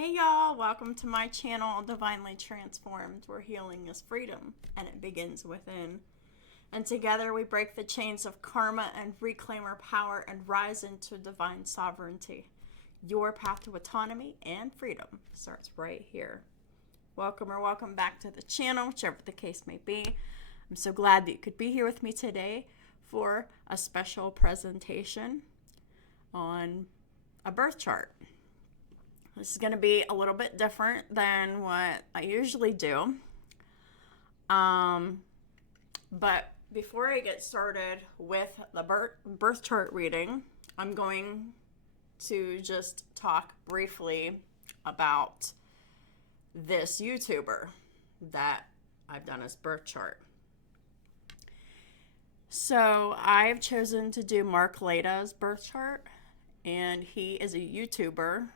Hey y'all, welcome to my channel, Divinely Transformed, where healing is freedom and it begins within. And together we break the chains of karma and reclaim our power and rise into divine sovereignty. Your path to autonomy and freedom starts right here. Welcome or welcome back to the channel, whichever the case may be. I'm so glad that you could be here with me today for a special presentation on a birth chart. This is going to be a little bit different than what I usually do. But before I get started with the birth chart reading, I'm going to just talk briefly about this YouTuber that I've done his birth chart. So I've chosen to do Mark Lada's birth chart, and he is a YouTuber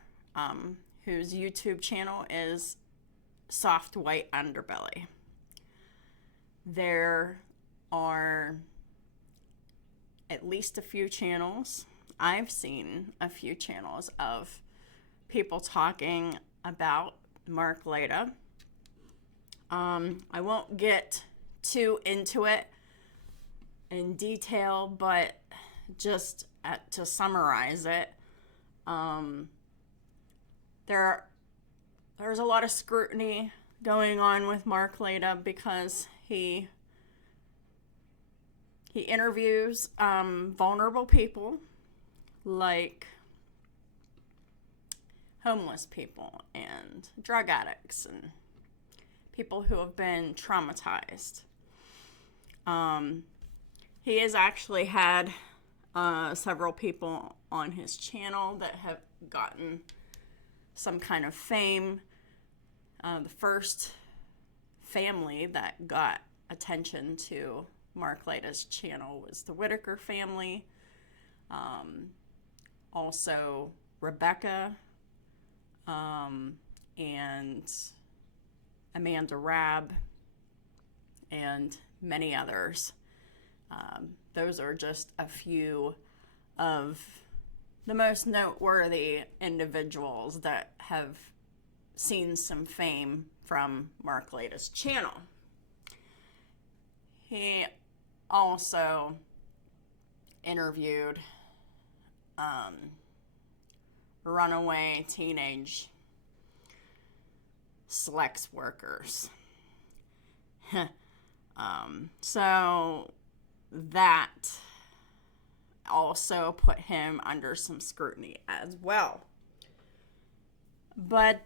whose YouTube channel is Soft White Underbelly. There are at least a few channels. I've seen a few channels of people talking about Mark Lada. I won't get too into it in detail, but just to summarize it, there's a lot of scrutiny going on with Mark Lada because he interviews vulnerable people like homeless people and drug addicts and people who have been traumatized. He has actually had several people on his channel that have gotten some kind of fame. The first family that got attention to Mark Lada's channel was the Whitaker family. Also Rebecca and Amanda Rabb and many others. Those are just a few of the most noteworthy individuals that have seen some fame from Mark Lada's channel. He also interviewed runaway teenage sex workers. So that also put him under some scrutiny as well. But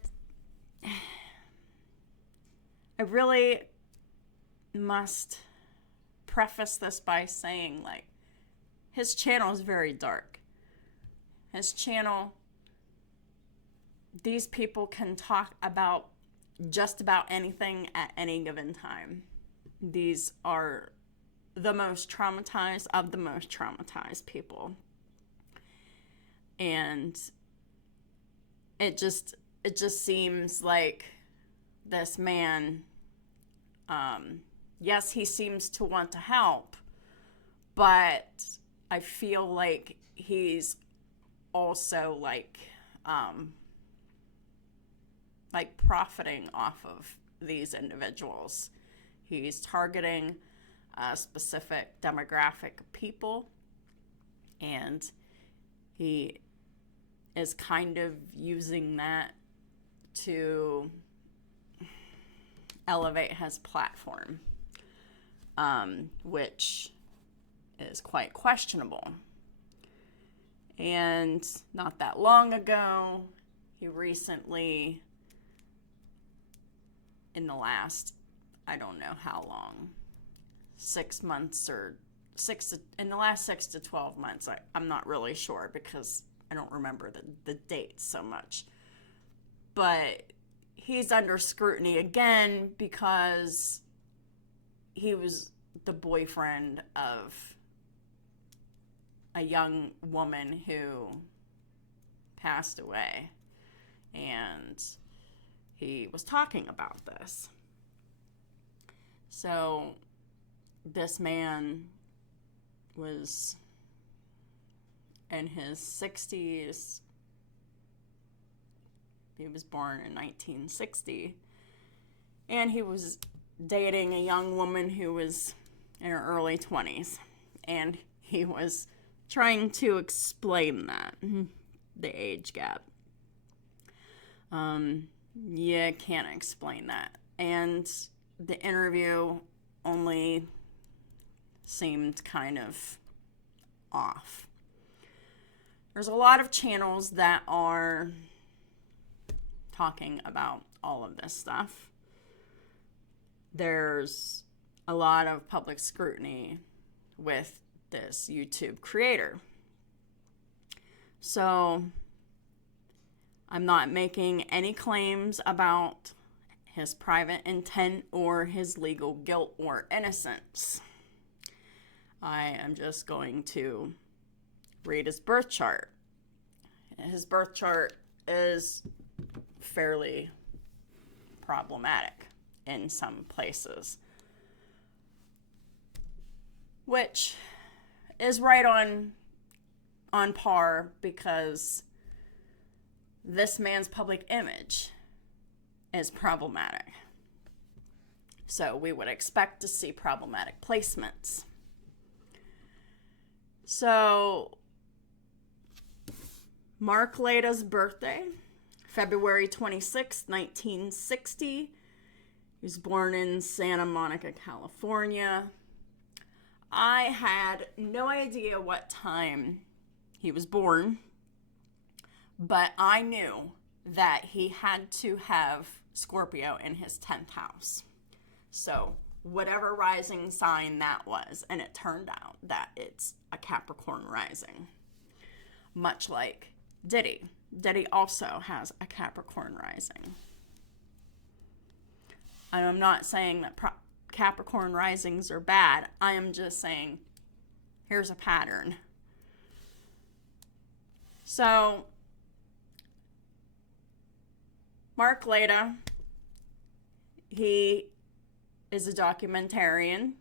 I really must preface this by saying, his channel is very dark. His channel, these people can talk about just about anything at any given time. These are the most traumatized of the most traumatized people. And it just seems like this man, yes, he seems to want to help, but I feel like he's also profiting off of these individuals. He's targeting a specific demographic of people, and he is kind of using that to elevate his platform, which is quite questionable. And not that long ago, he recently, in the last, I don't know how long, 6 months in the last 6 to 12 months, I'm not really sure because I don't remember the dates so much. But he's under scrutiny again because he was the boyfriend of a young woman who passed away. And he was talking about this. So this man was in his 60s, He was born in 1960. And he was dating a young woman who was in her early 20s. And he was trying to explain that, the age gap. You can't explain that. And the interview only seemed kind of off. There's a lot of channels that are talking about all of this stuff. There's a lot of public scrutiny with this YouTube creator. So I'm not making any claims about his private intent or his legal guilt or innocence. I am just going to read his birth chart. His birth chart is fairly problematic in some places, which is right on par because this man's public image is problematic. So we would expect to see problematic placements. So Mark Lada's birthday, February 26, 1960. He was born in Santa Monica, California. I had no idea what time he was born, but I knew that he had to have Scorpio in his 10th house. So whatever rising sign that was, and it turned out that it's a Capricorn rising, much like Diddy. Diddy also has a Capricorn rising. And I'm not saying that Capricorn risings are bad. I am just saying here's a pattern. So Mark Lada, he is a documentarian.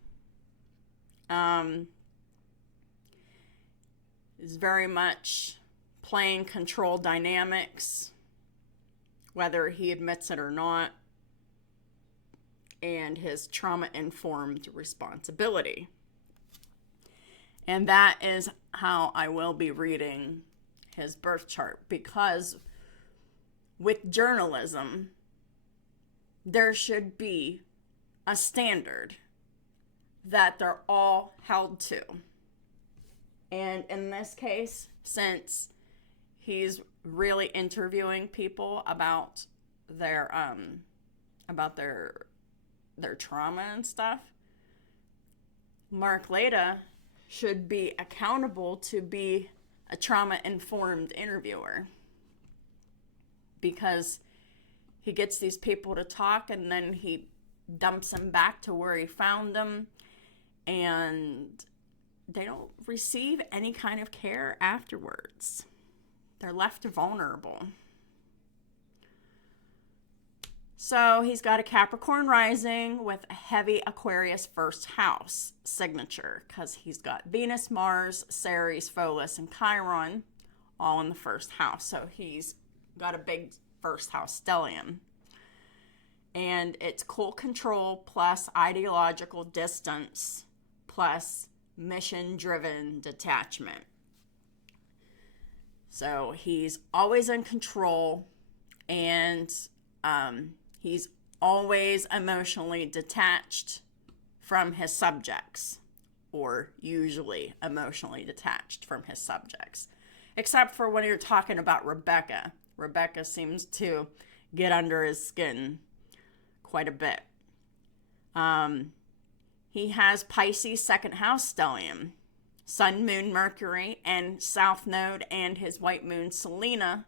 Is very much playing control dynamics, whether he admits it or not, and his trauma-informed responsibility. And that is how I will be reading his birth chart, because with journalism, there should be a standard that they're all held to. And in this case, since he's really interviewing people about their trauma and stuff, Mark Lada should be accountable to be a trauma-informed interviewer, because he gets these people to talk and then he dumps them back to where he found them, and they don't receive any kind of care afterwards. They're left vulnerable. So he's got a Capricorn rising with a heavy Aquarius first house signature, because he's got Venus, Mars, Ceres, Pholus, and Chiron all in the first house. So he's got a big first house stellium. And it's cool control plus ideological distance plus mission-driven detachment. So he's always in control, and he's always emotionally detached from his subjects, or usually emotionally detached from his subjects. Except for when you're talking about Rebecca. Rebecca seems to get under his skin quite a bit. He has Pisces second house stellium, Sun, Moon, Mercury, and South Node, and his white moon Selena.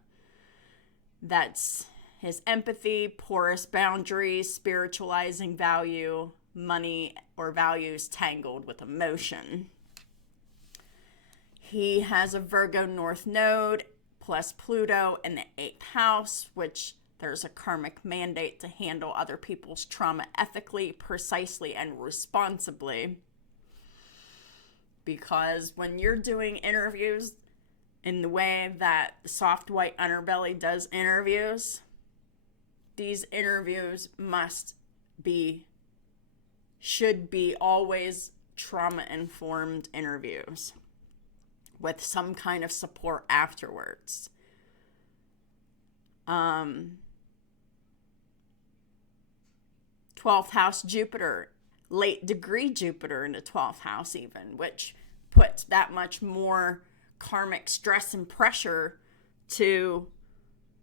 That's his empathy, porous boundaries, spiritualizing value, money, or values tangled with emotion. He has a Virgo North Node plus Pluto in the 8th house, which there's a karmic mandate to handle other people's trauma ethically, precisely, and responsibly. Because when you're doing interviews in the way that the soft white underbelly does interviews, these interviews should be always trauma-informed interviews with some kind of support afterwards. 12th house Jupiter, late degree Jupiter in the 12th house even, which puts that much more karmic stress and pressure to,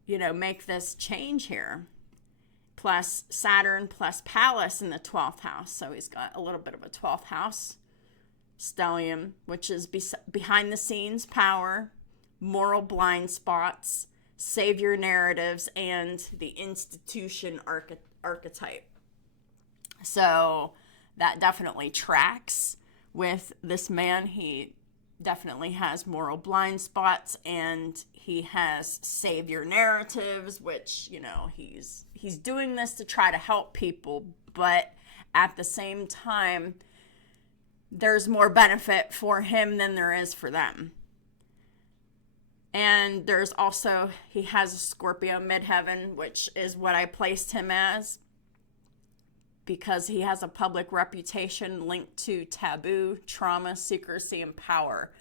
make this change here. Plus Saturn plus Pallas in the 12th house. So he's got a little bit of a 12th house stellium, which is behind the scenes power, moral blind spots, savior narratives, and the institution archetype. So that definitely tracks with this man. He definitely has moral blind spots, and he has savior narratives, which, he's doing this to try to help people, but at the same time, there's more benefit for him than there is for them. And there's also, he has a Scorpio midheaven, which is what I placed him as, because he has a public reputation linked to taboo, trauma, secrecy, and power.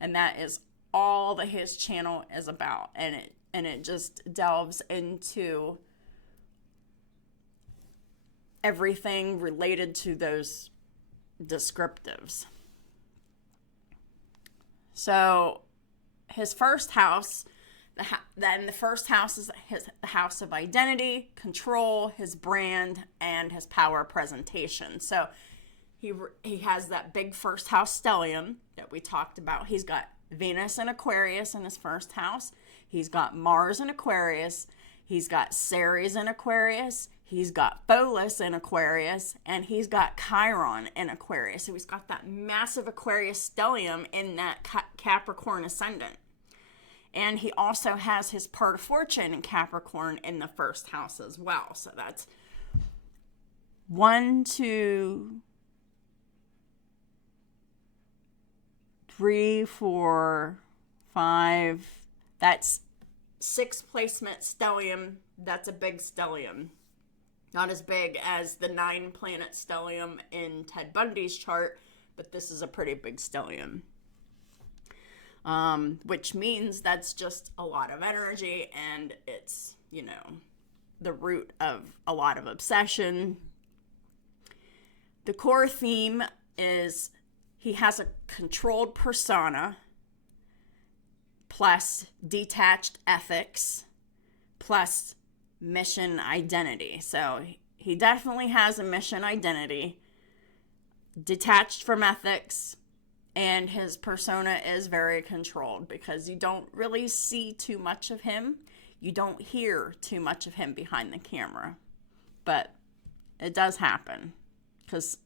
And that is all that his channel is about. And it just delves into everything related to those descriptives. So his first house, then the first house is the house of identity, control, his brand, and his power presentation. So he has that big first house stellium that we talked about. He's got Venus and Aquarius in his first house. He's got Mars in Aquarius. He's got Ceres in Aquarius. He's got Pholus in Aquarius. And he's got Chiron in Aquarius. So he's got that massive Aquarius stellium in that Capricorn ascendant. And he also has his part of fortune in Capricorn in the first house as well. So that's 1, 2, 3, 4, 5. That's 6 placement stellium. That's a big stellium. Not as big as the 9 planet stellium in Ted Bundy's chart, but this is a pretty big stellium. Which means that's just a lot of energy, and it's, the root of a lot of obsession. The core theme is he has a controlled persona, plus detached ethics, plus mission identity. So he definitely has a mission identity, detached from ethics, and his persona is very controlled because you don't really see too much of him. You don't hear too much of him behind the camera. But it does happen because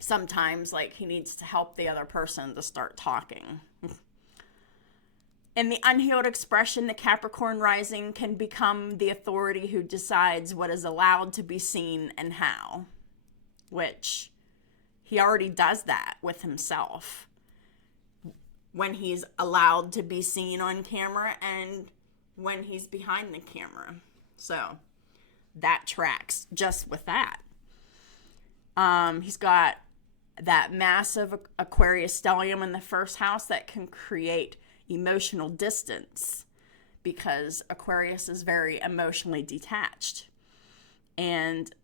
sometimes, he needs to help the other person to start talking. In the unhealed expression, the Capricorn rising can become the authority who decides what is allowed to be seen and how, which he already does that with himself when he's allowed to be seen on camera and when he's behind the camera. So that tracks just with that. He's got that massive Aquarius stellium in the first house that can create emotional distance because Aquarius is very emotionally detached. And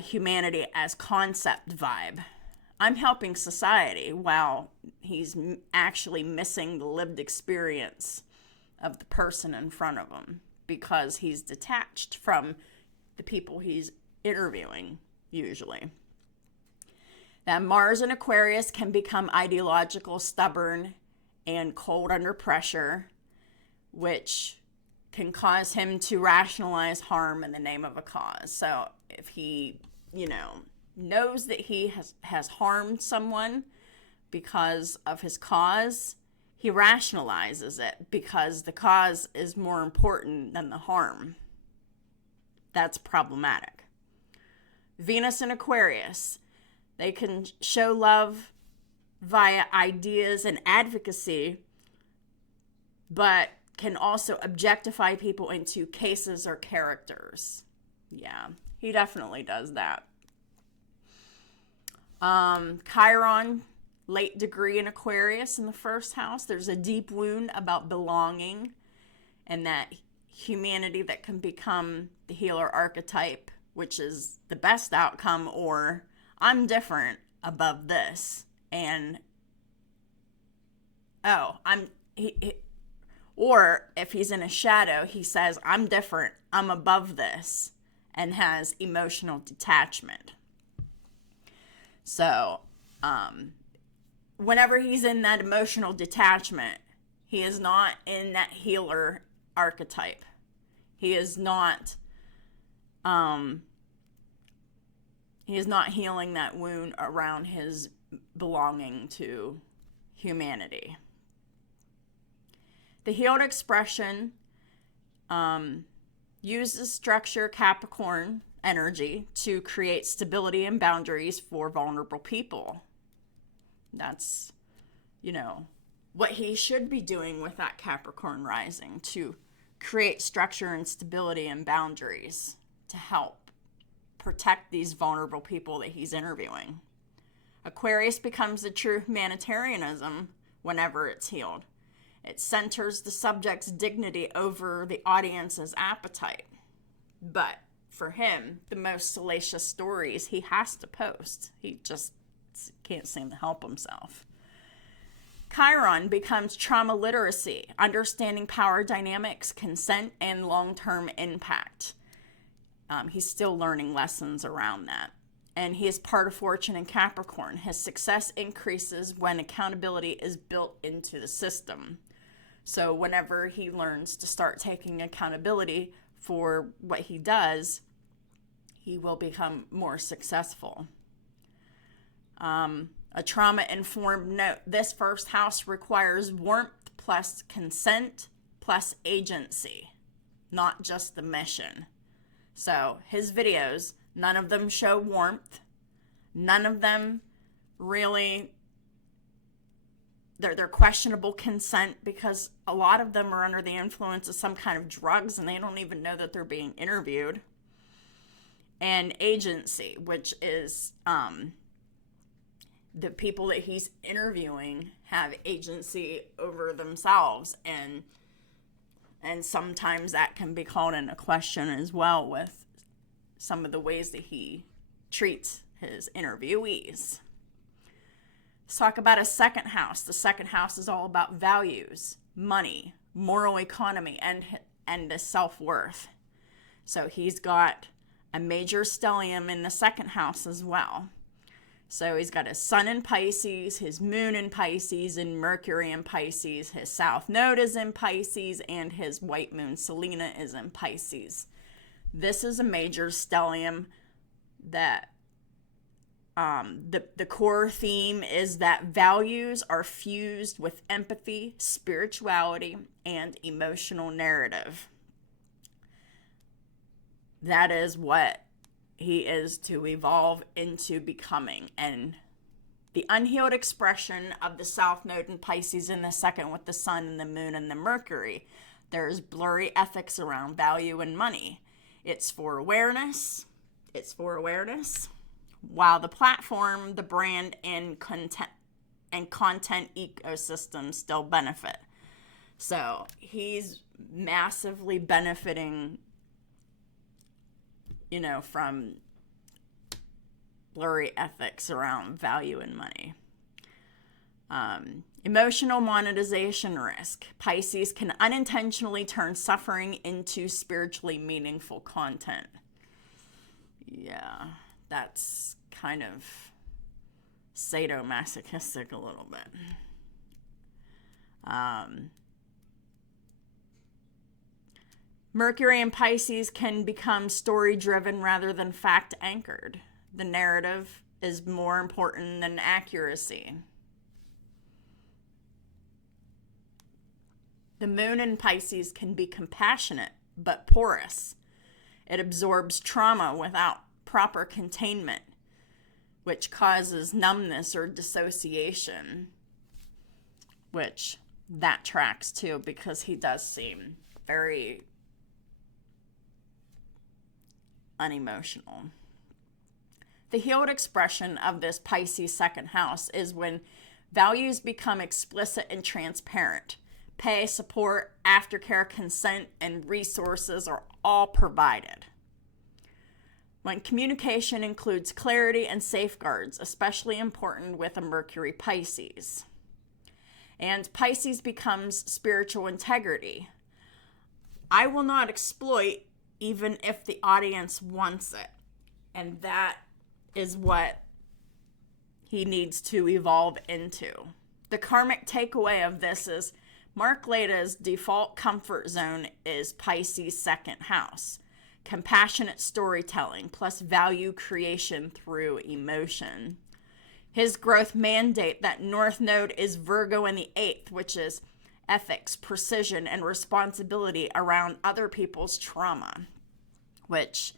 humanity as concept vibe. I'm helping society while he's actually missing the lived experience of the person in front of him because he's detached from the people he's interviewing, usually. Now, Mars in Aquarius can become ideological, stubborn, and cold under pressure, which can cause him to rationalize harm in the name of a cause. So if he, knows that he has harmed someone because of his cause, he rationalizes it because the cause is more important than the harm. That's problematic. Venus in Aquarius, they can show love via ideas and advocacy, but can also objectify people into cases or characters. Yeah, he definitely does that. Chiron, late degree in Aquarius in the first house. There's a deep wound about belonging and that humanity that can become the healer archetype, which is the best outcome, or I'm different above this. And, or if he's in a shadow, he says, I'm different, I'm above this, and has emotional detachment. So, whenever he's in that emotional detachment, he is not in that healer archetype. He is not healing that wound around his belonging to humanity. The healed expression uses structure Capricorn energy to create stability and boundaries for vulnerable people. That's, what he should be doing with that Capricorn rising, to create structure and stability and boundaries to help protect these vulnerable people that he's interviewing. Aquarius becomes the true humanitarianism whenever it's healed. It centers the subject's dignity over the audience's appetite. But for him, the most salacious stories he has to post. He just can't seem to help himself. Chiron becomes trauma literacy, understanding power dynamics, consent, and long-term impact. He's still learning lessons around that. And he is part of fortune in Capricorn. His success increases when accountability is built into the system. So whenever he learns to start taking accountability for what he does, he will become more successful. A trauma-informed note. This first house requires warmth plus consent plus agency, not just the mission. So his videos, none of them show warmth. None of them really, they're questionable consent, because a lot of them are under the influence of some kind of drugs and they don't even know that they're being interviewed. And agency, which is the people that he's interviewing have agency over themselves, and sometimes that can be called into question as well with some of the ways that he treats his interviewees. Let's talk about his second house. The second house is all about values, money, moral economy, and the self-worth. So he's got a major stellium in the second house as well. So he's got his sun in Pisces, his moon in Pisces, and Mercury in Pisces. His south node is in Pisces, and his white moon, Selena, is in Pisces. This is a major stellium that the core theme is that values are fused with empathy, spirituality, and emotional narrative. That is what he is to evolve into becoming. And the unhealed expression of the south node in Pisces in the second with the sun and the moon and the Mercury, there's blurry ethics around value and money. It's for awareness. While the platform, the brand, and content ecosystem still benefit. So he's massively benefiting, from blurry ethics around value and money. Emotional monetization risk. Pisces can unintentionally turn suffering into spiritually meaningful content. Yeah, that's kind of sadomasochistic a little bit. Mercury in Pisces can become story-driven rather than fact-anchored. The narrative is more important than accuracy. The moon in Pisces can be compassionate but porous. It absorbs trauma without proper containment, which causes numbness or dissociation, which that tracks too, because he does seem very unemotional. The healed expression of this Pisces second house is when values become explicit and transparent. Pay, support, aftercare, consent, and resources are all provided. When communication includes clarity and safeguards, especially important with a Mercury Pisces. And Pisces becomes spiritual integrity. I will not exploit even if the audience wants it. And that is what he needs to evolve into. The karmic takeaway of this is Mark Leta's default comfort zone is Pisces second house. Compassionate storytelling plus value creation through emotion. His growth mandate, that North Node, is Virgo in the 8th, which is ethics, precision, and responsibility around other people's trauma. Which,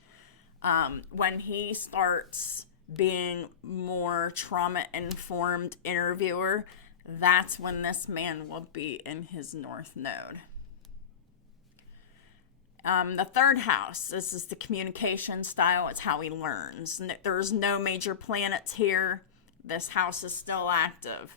when he starts being more trauma-informed interviewer, that's when this man will be in his North Node. The third house, this is the communication style. It's how he learns. There's no major planets here. This house is still active.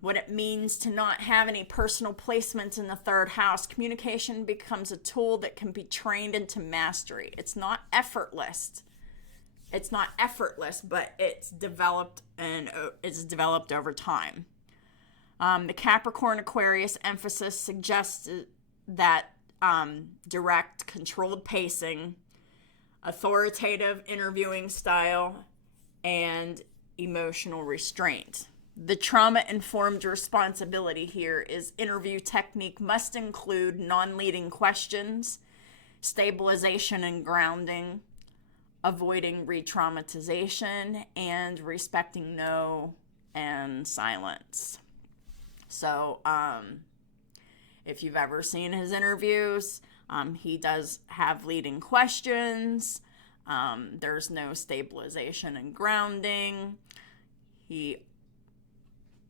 What it means to not have any personal placements in the third house. Communication becomes a tool that can be trained into mastery. It's not effortless. But it's developed, and it's developed over time. The Capricorn Aquarius emphasis suggests that direct, controlled pacing, authoritative interviewing style, and emotional restraint. The trauma-informed responsibility here is interview technique must include non-leading questions, stabilization and grounding, avoiding re-traumatization, and respecting no and silence. So, if you've ever seen his interviews, he does have leading questions. There's no stabilization and grounding. He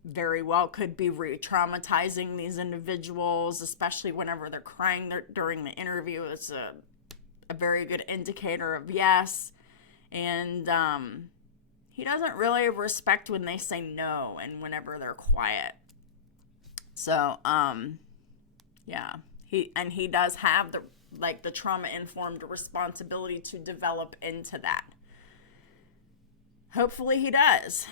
very well could be re-traumatizing these individuals, especially whenever they're crying during the interview. It's a very good indicator of yes. And he doesn't really respect when they say no and whenever they're quiet. So, yeah. He does have the trauma-informed responsibility to develop into that. Hopefully he does.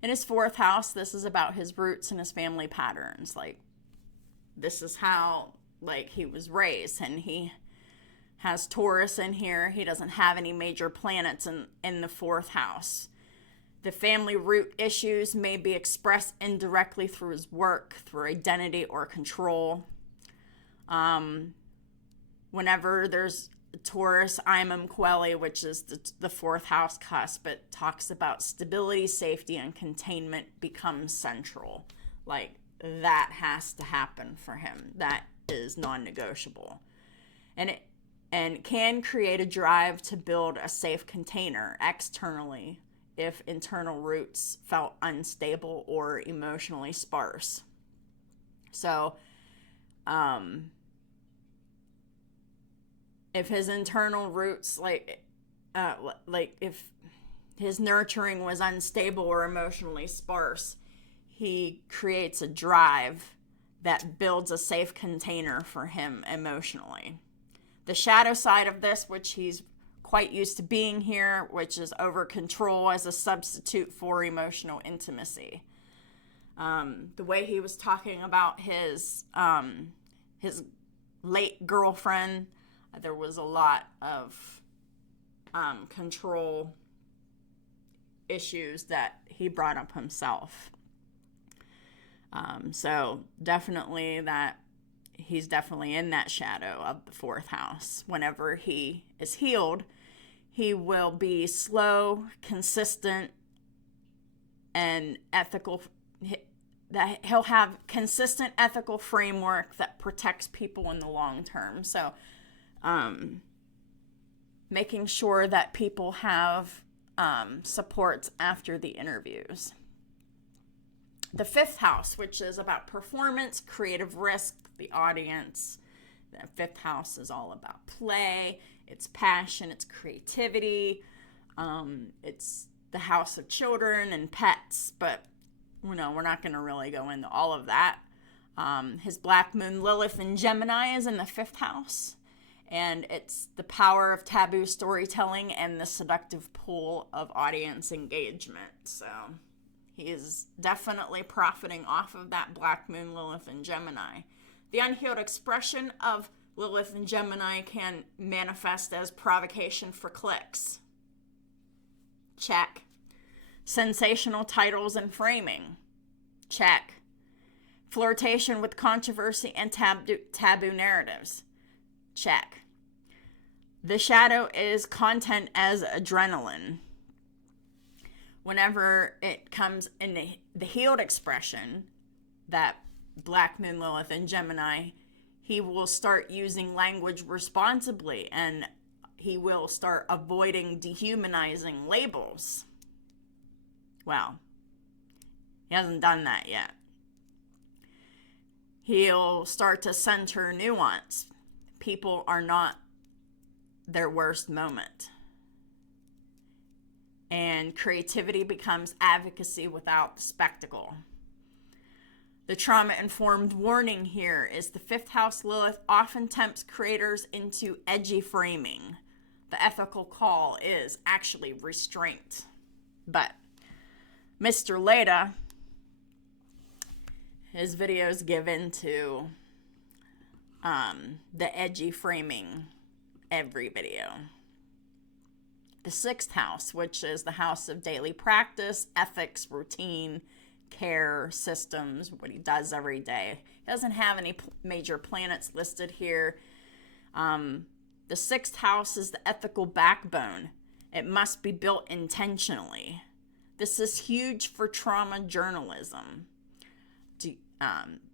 In his fourth house, this is about his roots and his family patterns. This is how, he was raised. And he has Taurus in here. He doesn't have any major planets in the fourth house. The family root issues may be expressed indirectly through his work, through identity or control. Whenever there's Taurus, Imam Quelli, which is the fourth house cusp, it talks about stability, safety, and containment becomes central. That has to happen for him. That is non-negotiable. And can create a drive to build a safe container externally if internal roots felt unstable or emotionally sparse. So, if his internal roots, if his nurturing was unstable or emotionally sparse, he creates a drive that builds a safe container for him emotionally. The shadow side of this, which he's quite used to being here, which is over control as a substitute for emotional intimacy. The way he was talking about his late girlfriend, there was a lot of control issues that he brought up himself. So definitely he's definitely in that shadow of the fourth house. Whenever he is healed, he will be slow, consistent, and ethical. That he'll have consistent ethical framework that protects people in the long term. So, making sure that people have supports after the interviews. The fifth house, which is about performance, creative risk, the audience. The fifth house is all about play, it's passion, it's creativity. It's the house of children and pets, but we're not going to really go into all of that. His black moon Lilith in Gemini is in the fifth house, and it's the power of taboo storytelling and the seductive pull of audience engagement. So he is definitely profiting off of that black moon Lilith in Gemini. The unhealed expression of Lilith in Gemini can manifest as provocation for clicks. Check. Sensational titles and framing. Check. Flirtation with controversy and taboo narratives. Check. The shadow is content as adrenaline. Whenever it comes in the healed expression, that black moon Lilith in Gemini, he will start using language responsibly, and he will start avoiding dehumanizing labels. Well, he hasn't done that yet. He'll start to center nuance. People are not their worst moment. And creativity becomes advocacy without the spectacle. The trauma-informed warning here is the fifth house Lilith often tempts creators into edgy framing. The ethical call is actually restraint. But Mr. Leda, his videos give into the edgy framing every video. The sixth house, which is the house of daily practice, ethics, routine, care, systems, what he does every day. He doesn't have any major planets listed here. The sixth house is the ethical backbone. It must be built intentionally. This is huge for trauma journalism.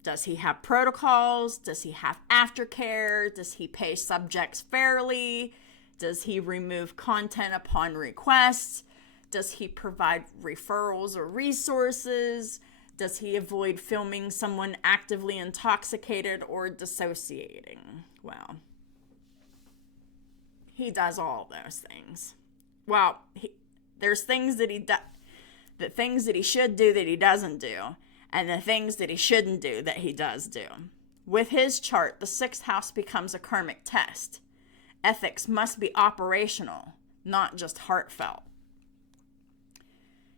Does he have protocols? Does he have aftercare? Does he pay subjects fairly? Does he remove content upon request? Does he provide referrals or resources? Does he avoid filming someone actively intoxicated or dissociating? Well, he does all those things. Well, there's things that he does, the things that he should do that he doesn't do, and the things that he shouldn't do that he does do. With his chart, the sixth house becomes a karmic test. Ethics must be operational, not just heartfelt.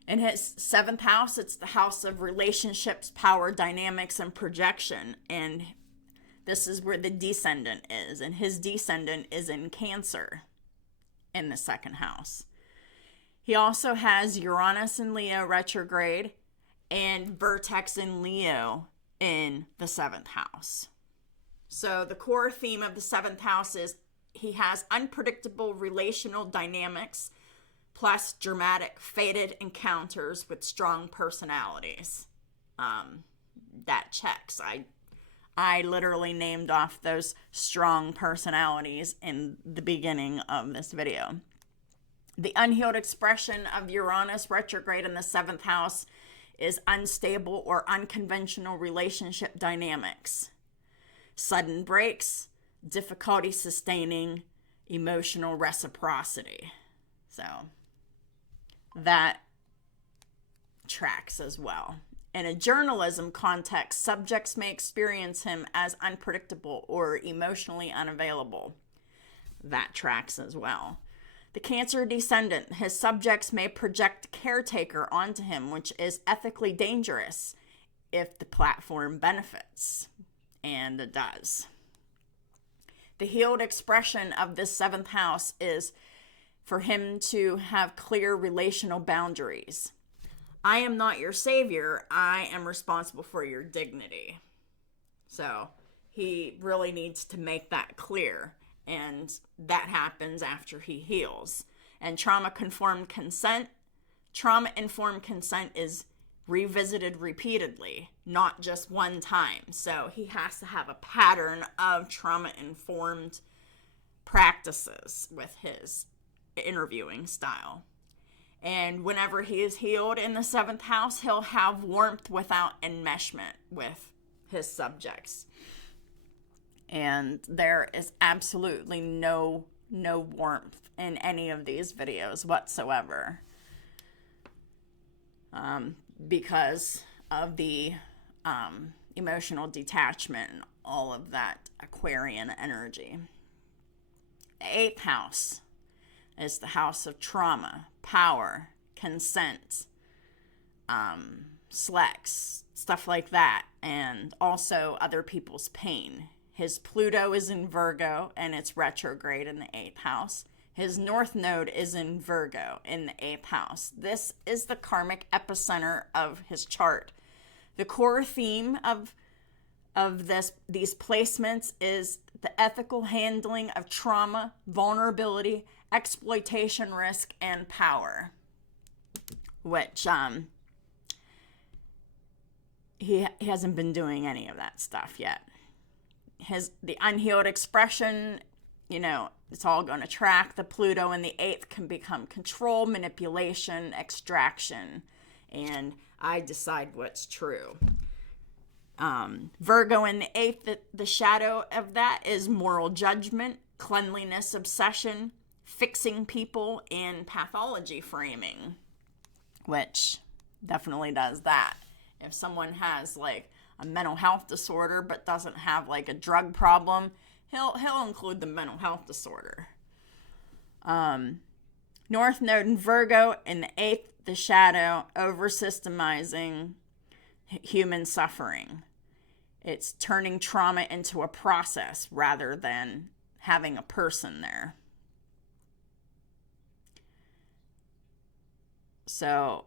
In his seventh house, it's the house of relationships, power dynamics, and projection. And this is where the descendant is. And his descendant is in Cancer in the second house. He also has Uranus in Leo retrograde and Vertex in Leo in the seventh house. So the core theme of the seventh house is he has unpredictable relational dynamics plus dramatic fated encounters with strong personalities. That checks. I literally named off those strong personalities in the beginning of this video. The unhealed expression of Uranus retrograde in the seventh house is unstable or unconventional relationship dynamics. Sudden breaks, difficulty sustaining emotional reciprocity. So that tracks as well. In a journalism context, subjects may experience him as unpredictable or emotionally unavailable. That tracks as well. The Cancer descendant, his subjects may project caretaker onto him, which is ethically dangerous if the platform benefits. And it does. The healed expression of this seventh house is for him to have clear relational boundaries. I am not your savior. I am responsible for your dignity. So he really needs to make that clear. And that happens after he heals. And trauma-informed consent is revisited repeatedly, not just one time. So he has to have a pattern of trauma-informed practices with his interviewing style. And whenever he is healed in the 7th house, he'll have warmth without enmeshment with his subjects. And there is absolutely no warmth in any of these videos whatsoever. Because of the emotional detachment and all of that Aquarian energy. The 8th house is the house of trauma, power, consent, sex, stuff like that, and also other people's pain. His Pluto is in Virgo, and it's retrograde in the 8th house. His North Node is in Virgo in the 8th house. This is the karmic epicenter of his chart. The core theme of these placements is the ethical handling of trauma, vulnerability, exploitation risk, and power. Which he hasn't been doing any of that stuff yet. The unhealed expression, it's all going to track. The Pluto in the 8th can become control, manipulation, extraction, and I decide what's true. Virgo in the 8th, the shadow of that is moral judgment, cleanliness obsession, fixing people, and pathology framing, which definitely does that. If someone has like a mental health disorder but doesn't have like a drug problem, he'll include the mental health disorder. North Node in Virgo in the 8th, the shadow, over systemizing human suffering. It's turning trauma into a process rather than having a person there. So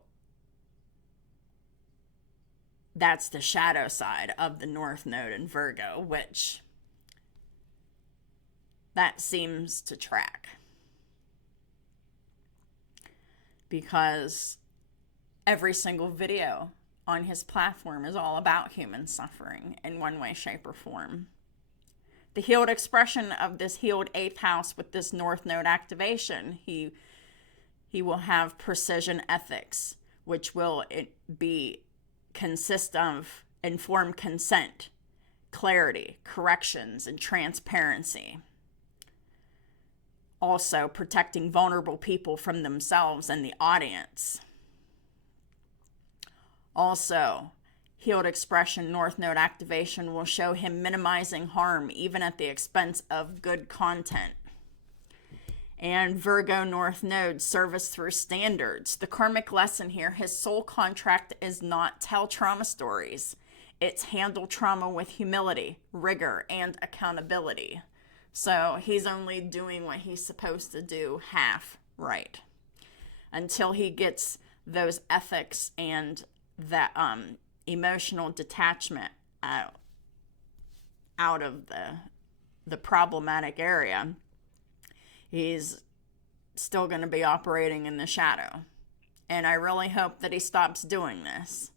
that's the shadow side of the North Node in Virgo, which that seems to track. Because every single video on his platform is all about human suffering in one way, shape, or form. The healed expression of this healed 8th house with this North Node activation, he will have precision ethics, which will consist of informed consent, clarity, corrections, and transparency. Also, protecting vulnerable people from themselves and the audience. Also, healed expression North Node activation will show him minimizing harm even at the expense of good content. And Virgo North Node, service through standards. The karmic lesson here, his soul contract is not tell trauma stories. It's handle trauma with humility, rigor, and accountability. So he's only doing what he's supposed to do half right. Until he gets those ethics and that emotional detachment out of the problematic area, he's still going to be operating in the shadow. And I really hope that he stops doing this.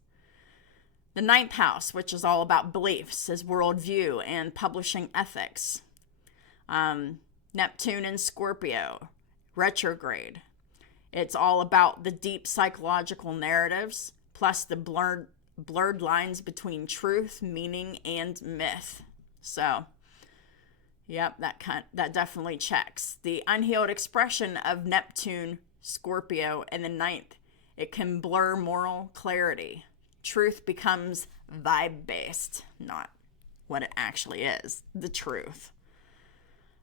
The 9th house, which is all about beliefs, his worldview, and publishing ethics. Neptune in Scorpio, retrograde. It's all about the deep psychological narratives, plus the blurred lines between truth, meaning, and myth. So, yep, that definitely checks. The unhealed expression of Neptune, Scorpio, in the 9th, it can blur moral clarity. Truth becomes vibe-based, not what it actually is, the truth.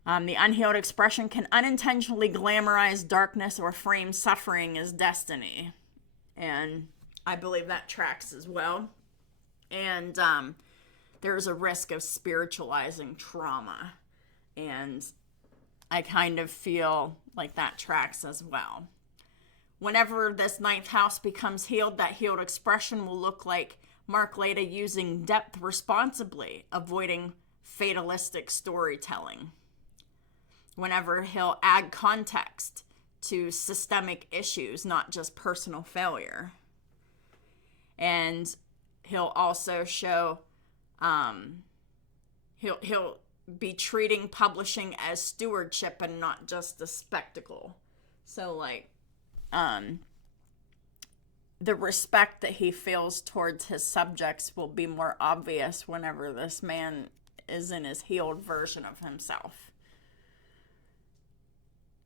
The unhealed expression can unintentionally glamorize darkness or frame suffering as destiny. And I believe that tracks as well. And there's a risk of spiritualizing trauma. And I kind of feel like that tracks as well. Whenever this 9th house becomes healed, that healed expression will look like Mark Leda using depth responsibly, avoiding fatalistic storytelling. Whenever he'll add context to systemic issues, not just personal failure. And he'll also show, he'll be treating publishing as stewardship and not just a spectacle. So like, the respect that he feels towards his subjects will be more obvious whenever this man is in his healed version of himself.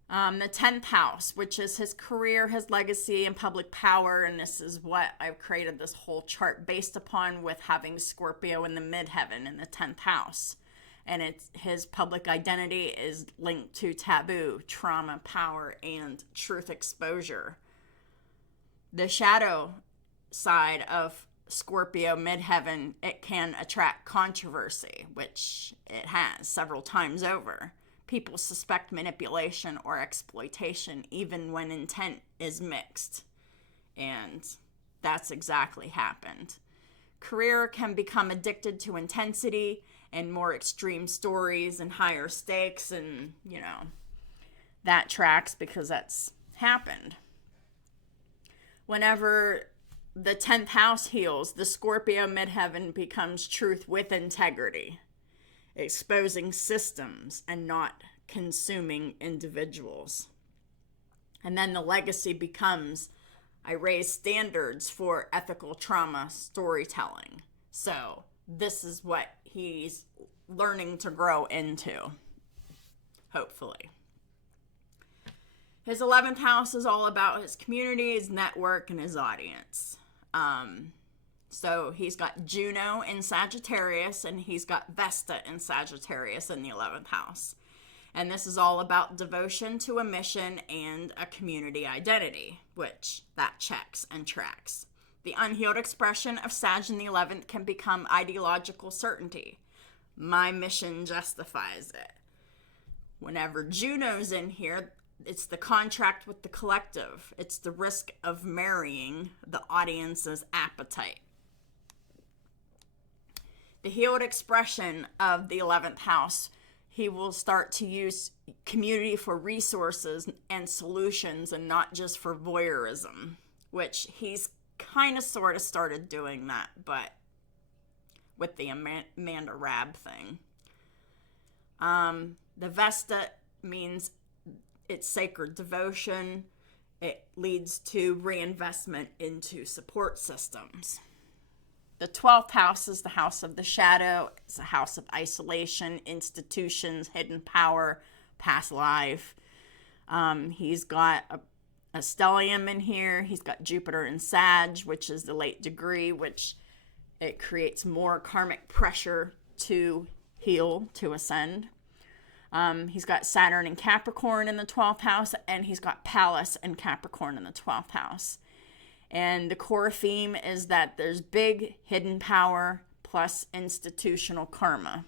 The 10th house, which is his career, his legacy, and public power. And this is what I've created this whole chart based upon, with having Scorpio in the midheaven in the 10th house. And it's his public identity is linked to taboo, trauma, power, and truth exposure. The shadow side of Scorpio midheaven, it can attract controversy, which it has several times over. People suspect manipulation or exploitation even when intent is mixed. And that's exactly happened. Career can become addicted to intensity and more extreme stories and higher stakes, and, that tracks because that's happened. Whenever the 10th house heals, the Scorpio midheaven becomes truth with integrity, exposing systems and not consuming individuals. And then the legacy becomes, I raise standards for ethical trauma storytelling. So this is what he's learning to grow into, hopefully. His 11th house is all about his community, his network, and his audience. So he's got Juno in Sagittarius, and he's got Vesta in Sagittarius in the 11th house. And this is all about devotion to a mission and a community identity, which that checks and tracks. The unhealed expression of Sag in the 11th can become ideological certainty. My mission justifies it. Whenever Juno's in here, it's the contract with the collective. It's the risk of marrying the audience's appetite. The healed expression of the 11th house, he will start to use community for resources and solutions and not just for voyeurism, which he's kind of sort of started doing that, but with the Amanda Rabb thing. The Vesta means it's sacred devotion. It leads to reinvestment into support systems. The 12th house is the house of the shadow. It's a house of isolation, institutions, hidden power, past life. He's got a stellium in here. He's got Jupiter in Sag, which is the late degree, which it creates more karmic pressure to heal, to ascend. He's got Saturn and Capricorn in the 12th house, and he's got Pallas and Capricorn in the 12th house. And the core theme is that there's big hidden power plus institutional karma.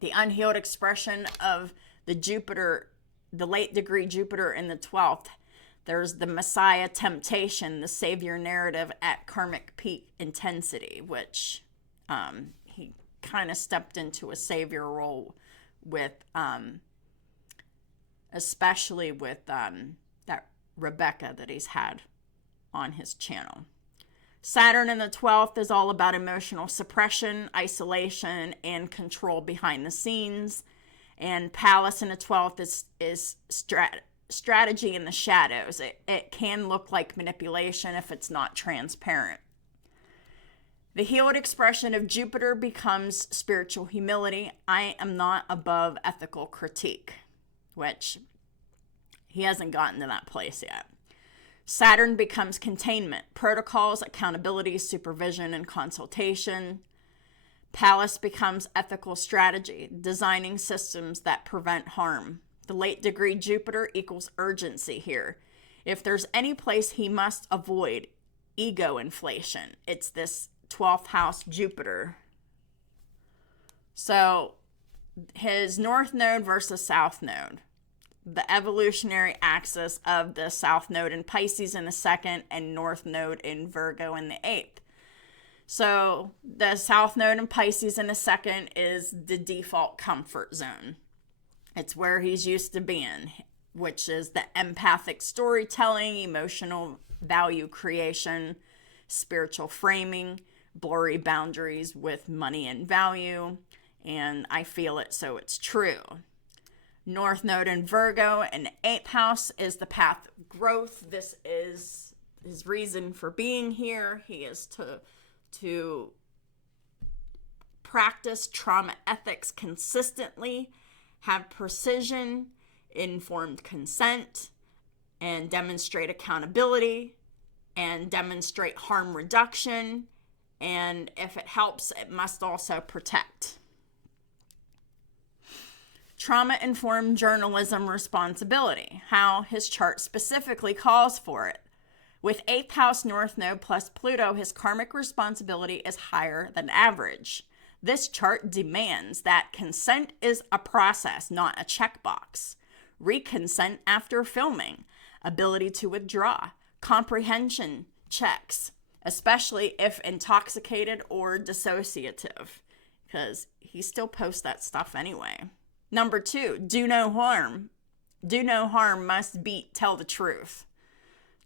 The unhealed expression of the Jupiter, the late degree Jupiter in the 12th, there's the Messiah temptation, the savior narrative at karmic peak intensity, which he kind of stepped into a savior role with, especially with that Rebecca that he's had on his channel. Saturn in the 12th is all about emotional suppression, isolation, and control behind the scenes. And Pallas in the 12th is strategy in the shadows. It can look like manipulation if it's not transparent. The healed expression of Jupiter becomes spiritual humility. I am not above ethical critique, which he hasn't gotten to that place yet. Saturn becomes containment, protocols, accountability, supervision, and consultation. Pallas becomes ethical strategy, designing systems that prevent harm. The late degree Jupiter equals urgency here. If there's any place he must avoid ego inflation, it's this 12th house Jupiter. So his north node versus south node. The evolutionary axis of the south node in Pisces in the 2nd and north node in Virgo in the 8th. So the south node in Pisces in the 2nd is the default comfort zone. It's where he's used to being, which is the empathic storytelling, emotional value creation, spiritual framing, blurry boundaries with money and value, and I feel it, so it's true. North node in Virgo in the 8th house is the path of growth. This is his reason for being here. He is to practice trauma ethics consistently, have precision, informed consent, and demonstrate accountability, and demonstrate harm reduction, and if it helps, it must also protect. Trauma-informed journalism responsibility, how his chart specifically calls for it. With 8th house North Node plus Pluto, his karmic responsibility is higher than average. This chart demands that consent is a process, not a checkbox. Reconsent after filming, ability to withdraw, comprehension checks, especially if intoxicated or dissociative, because he still posts that stuff anyway. Number 2, do no harm. Do no harm must beat tell the truth.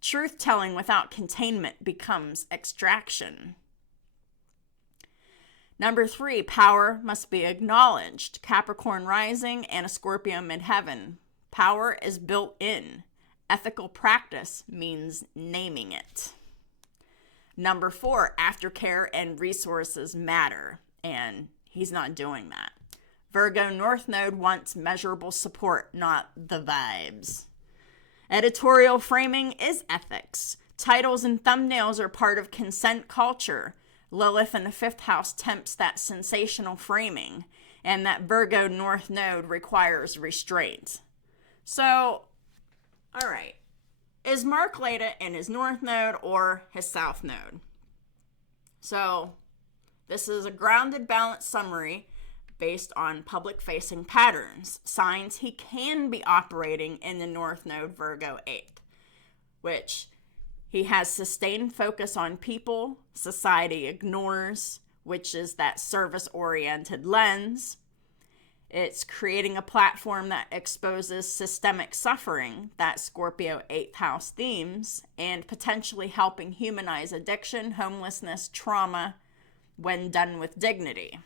Truth-telling without containment becomes extraction. Number 3, power must be acknowledged. Capricorn rising and a Scorpio midheaven. Power is built in. Ethical practice means naming it. Number 4, aftercare and resources matter, and he's not doing that. Virgo North Node wants measurable support, not the vibes. Editorial framing is ethics. Titles and thumbnails are part of consent culture. Lilith in the 5th house tempts that sensational framing, and that Virgo North Node requires restraint. So, all right. Is Mark Leda in his North Node or his South Node? So, this is a grounded, balanced summary based on public-facing patterns. Signs he can be operating in the North Node Virgo 8th, which he has sustained focus on people society ignores, which is that service-oriented lens. It's creating a platform that exposes systemic suffering, that Scorpio 8th house themes, and potentially helping humanize addiction, homelessness, trauma when done with dignity.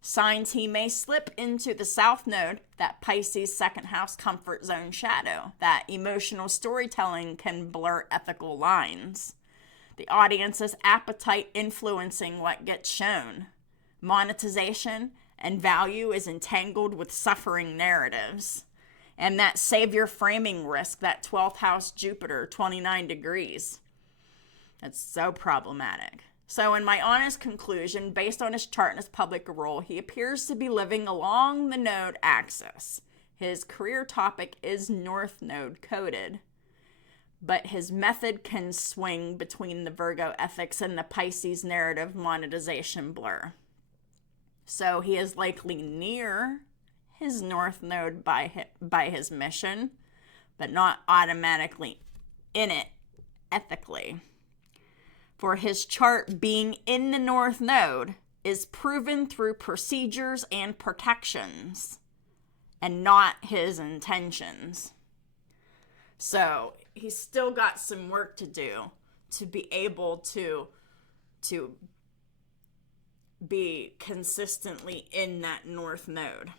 Signs he may slip into the South Node, that Pisces 2nd house comfort zone shadow, that emotional storytelling can blur ethical lines. The audience's appetite influencing what gets shown. Monetization and value is entangled with suffering narratives. And that savior framing risk, that 12th house Jupiter, 29 degrees. That's so problematic. So in my honest conclusion, based on his chart and his public role, he appears to be living along the node axis. His career topic is North Node coded, but his method can swing between the Virgo ethics and the Pisces narrative monetization blur. So he is likely near his North Node by his mission, but not automatically in it ethically. For his chart, being in the North Node is proven through procedures and protections, and not his intentions. So he's still got some work to do to be able to be consistently in that North Node,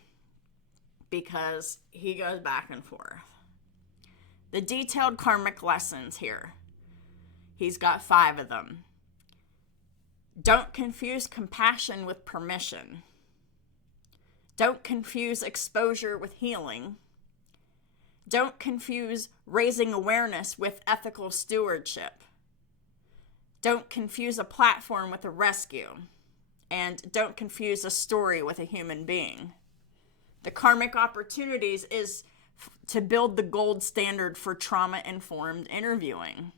because he goes back and forth. The detailed karmic lessons here. He's got 5 of them. Don't confuse compassion with permission. Don't confuse exposure with healing. Don't confuse raising awareness with ethical stewardship. Don't confuse a platform with a rescue. And don't confuse a story with a human being. The karmic opportunities is to build the gold standard for trauma-informed interviewing.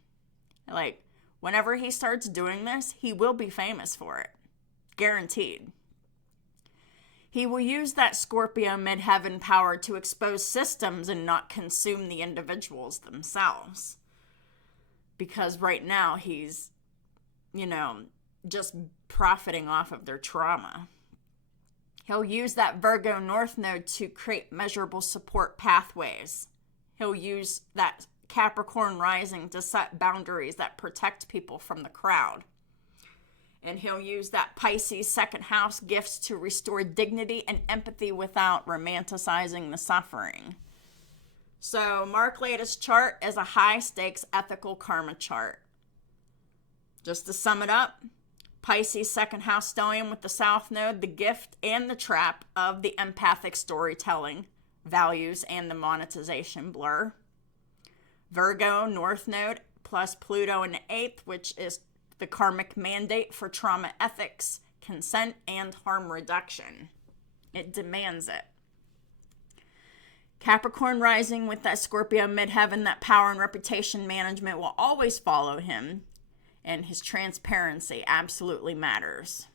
Like, whenever he starts doing this, he will be famous for it. Guaranteed. He will use that Scorpio midheaven power to expose systems and not consume the individuals themselves. Because right now he's, just profiting off of their trauma. He'll use that Virgo North Node to create measurable support pathways. He'll use that Capricorn rising to set boundaries that protect people from the crowd. And he'll use that Pisces 2nd house gifts to restore dignity and empathy without romanticizing the suffering. So Mark Leda's chart is a high-stakes ethical karma chart. just to sum it up, Pisces second house stellium with the south node, the gift and the trap of the empathic storytelling, values, and the monetization blur. Virgo north node plus Pluto in the 8th, which is the karmic mandate for trauma ethics, consent, and harm reduction. It demands it. Capricorn rising with that Scorpio midheaven, that power and reputation management will always follow him, and his transparency absolutely matters.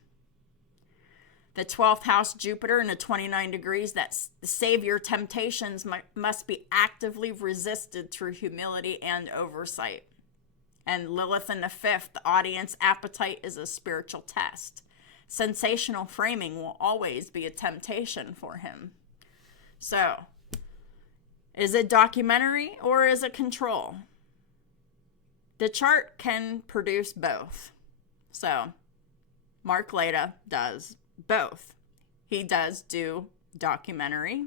The 12th house Jupiter in the 29 degrees, that savior temptations must be actively resisted through humility and oversight. And Lilith in the 5th, the audience appetite is a spiritual test. Sensational framing will always be a temptation for him. So, is it documentary or is it control? The chart can produce both. So, Mark Leda does both. He does do documentary,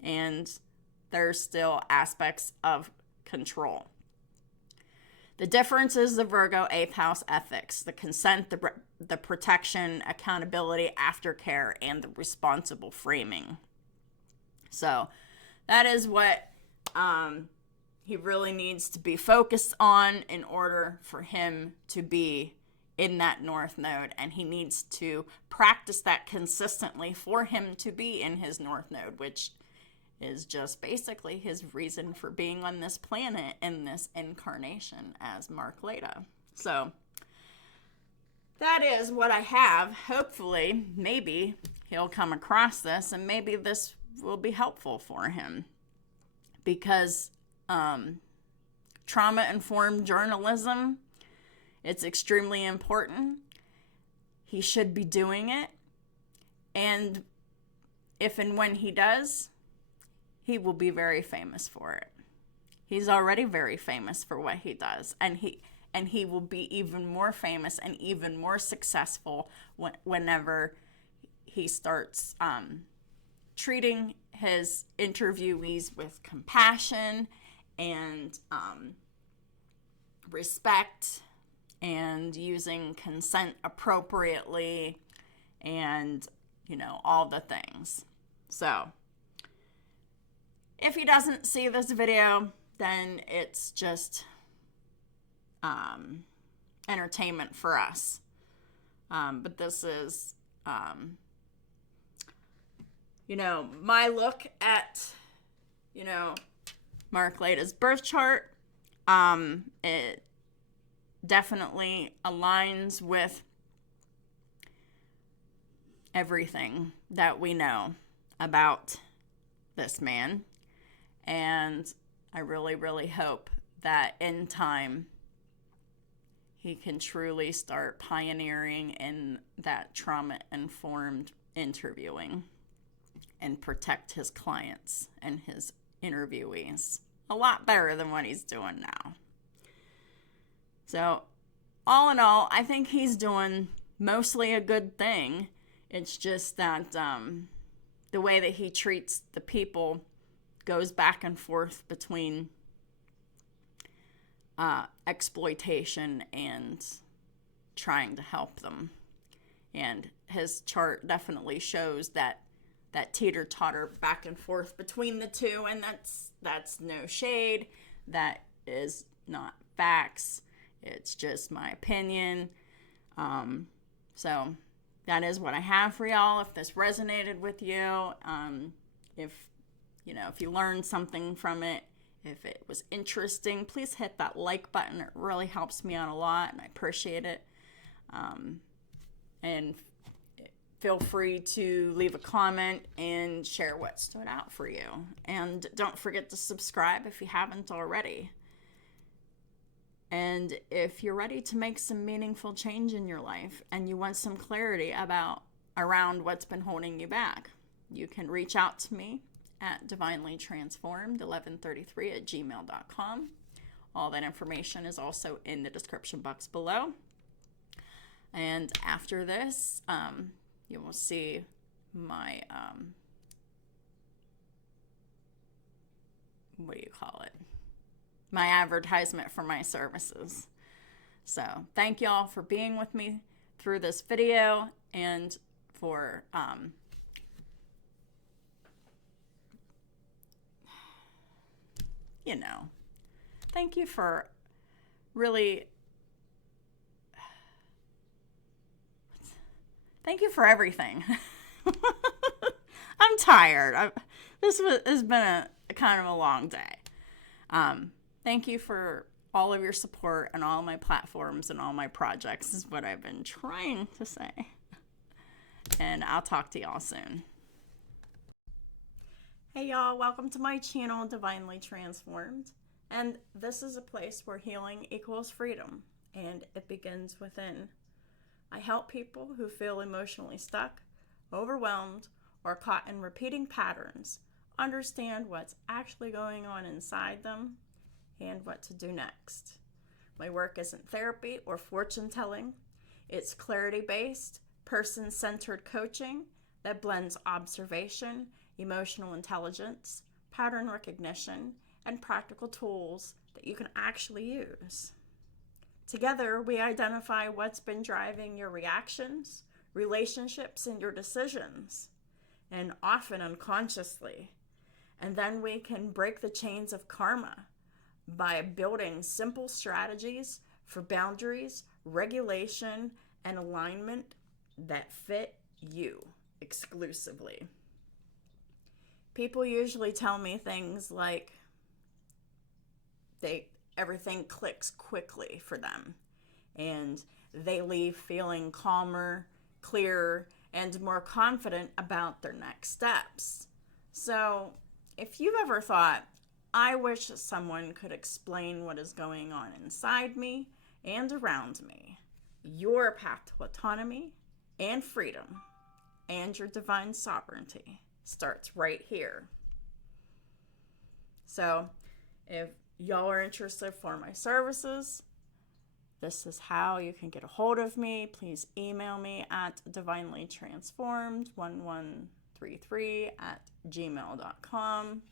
and there's still aspects of control. The difference is the Virgo 8th house ethics, the consent, the protection, accountability, aftercare, and the responsible framing. So that is what he really needs to be focused on in order for him to be in that north node, and he needs to practice that consistently for him to be in his north node, which is just basically his reason for being on this planet in this incarnation as Mark Leda. So that is what I have. Hopefully, maybe he'll come across this, and maybe this will be helpful for him, because trauma-informed journalism, it's extremely important. He should be doing it. And if and when he does, he will be very famous for it. He's already very famous for what he does. And he will be even more famous and even more successful whenever he starts treating his interviewees with compassion and respect, and using consent appropriately, and, all the things. So, if he doesn't see this video, then it's just entertainment for us. But this is, my look at, Mark Leda's birth chart. It definitely aligns with everything that we know about this man. And I really, really hope that in time he can truly start pioneering in that trauma-informed interviewing and protect his clients and his interviewees a lot better than what he's doing now. So, all in all, I think he's doing mostly a good thing. It's just that the way that he treats the people goes back and forth between exploitation and trying to help them. And his chart definitely shows that teeter-totter back and forth between the two, and that's no shade. That is not facts. It's just my opinion. So that is what I have for y'all. If this resonated with you, if you learned something from it, if it was interesting, please hit that like button. It really helps me out a lot, and I appreciate it. And feel free to leave a comment and share what stood out for you. And don't forget to subscribe if you haven't already. And if you're ready to make some meaningful change in your life and you want some clarity around what's been holding you back, you can reach out to me at divinelytransformed1133@gmail.com. All that information is also in the description box below. And after this, you will see my, my advertisement for my services. So thank y'all for being with me through this video and for thank you for really, thank you for everything. I'm tired. This has been a kind of a long day. Thank you for all of your support and all my platforms and all my projects is what I've been trying to say. And I'll talk to y'all soon. Hey y'all, welcome to my channel, Divinely Transformed. And this is a place where healing equals freedom, and it begins within. I help people who feel emotionally stuck, overwhelmed, or caught in repeating patterns understand what's actually going on inside them and what to do next. My work isn't therapy or fortune telling. It's clarity-based, person-centered coaching that blends observation, emotional intelligence, pattern recognition, and practical tools that you can actually use. Together, we identify what's been driving your reactions, relationships, and your decisions, and often unconsciously. And then we can break the chains of karma by building simple strategies for boundaries, regulation, and alignment that fit you exclusively. People usually tell me things like everything clicks quickly for them, and they leave feeling calmer, clearer, and more confident about their next steps. So, if you've ever thought, I wish someone could explain what is going on inside me and around me, your path to autonomy and freedom and your divine sovereignty starts right here. So, if y'all are interested for my services, this is how you can get a hold of me. Please email me at divinelytransformed1133@gmail.com.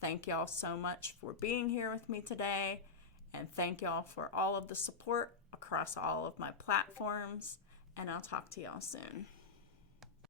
Thank y'all so much for being here with me today, and thank y'all for all of the support across all of my platforms, and I'll talk to y'all soon.